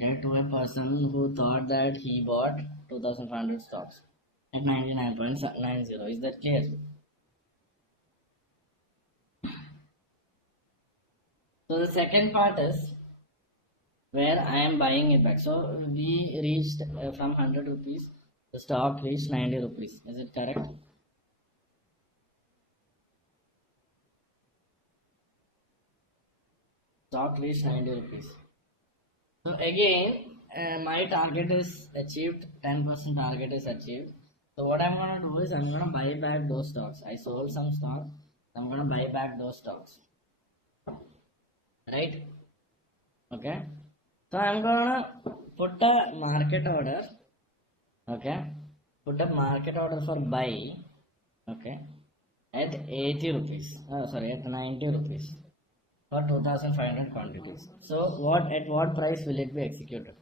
okay, to a person who thought that he bought 2500 stocks at 99.90. Is that clear? So the second part is where I am buying it back. So we reached from 100 rupees, the stock reached 90 rupees. Is it correct? Stock reached 90 rupees. So again, my target is achieved, 10% target is achieved. So what I'm gonna do is I'm gonna buy back those stocks. I sold some stock. I'm gonna buy back those stocks. Right? Okay. So I'm gonna put a market order. Okay. Put a market order for buy. Okay. At 80 rupees. Sorry, at 90 rupees for 2500 quantities. So what at what price will it be executed?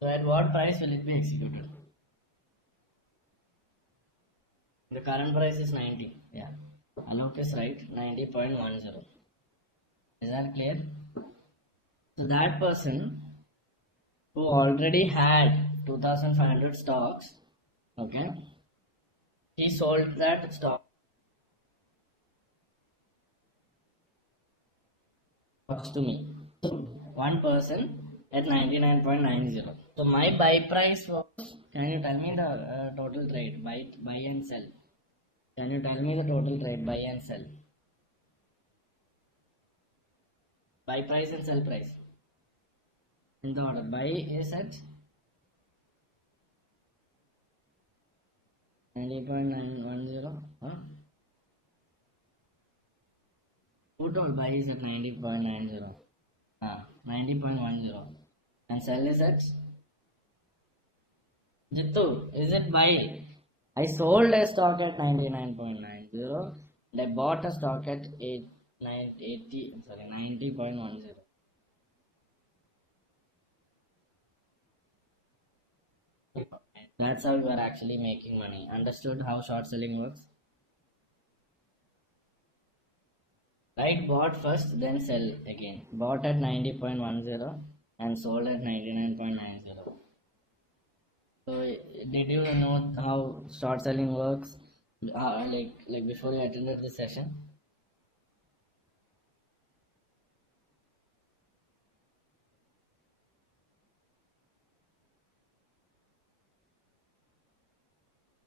So at what price will it be executed? The current price is 90. Yeah. Alok is right. 90.10. Is that clear? So that person who already had 2500 stocks, okay, he sold that stocks to me. So one person at 99.90. So my buy price was, can you tell me the total trade, buy and sell? Can you tell me the total trade, buy and sell? Buy price and sell price. In the order, buy is at 90.910. Huh? Who told buy is at 90.90? 90.10. And sell is at Jittu, is it buy? I sold a stock at 99.90 and I bought a stock at 90.10. That's how you are actually making money. Understood how short selling works? Right, bought first, then sell again. Bought at 90.10 and sold at 99.90. So, did you know how short selling works? Like before you attended the session?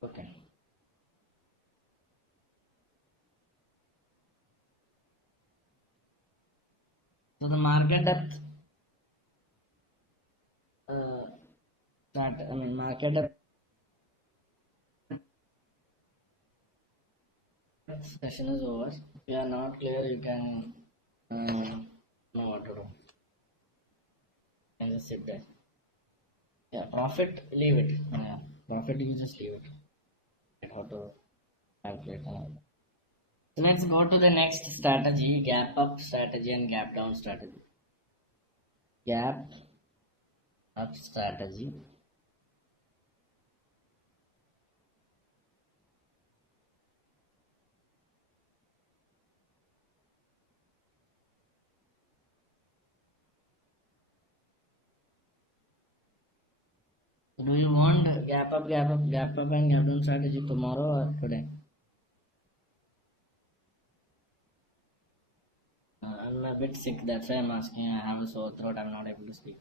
Okay. So the market depth market depth session is over. If you are not clear, you can know what to do. You can just sit there. Yeah, profit, leave it. Yeah, profit, you just leave it. How to calculate and all that. So let's go to the next strategy, gap up strategy and gap down strategy. Gap up strategy. Do you want gap up, and gap down strategy tomorrow or today? I'm a bit sick, that's why I'm asking. I have a sore throat, I'm not able to speak.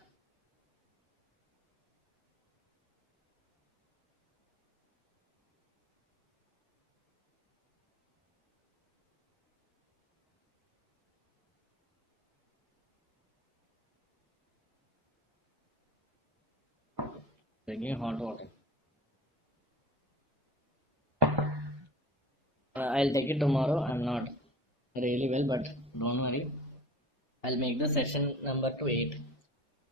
Drinking hot water. I'll take it tomorrow. I'm not really well, but don't worry. I'll make the session number to 8.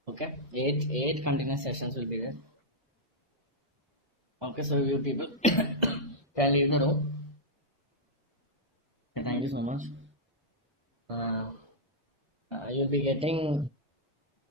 Okay, 8 continuous sessions will be there. Okay, so you people can leave the room. Thank you so much. You'll be getting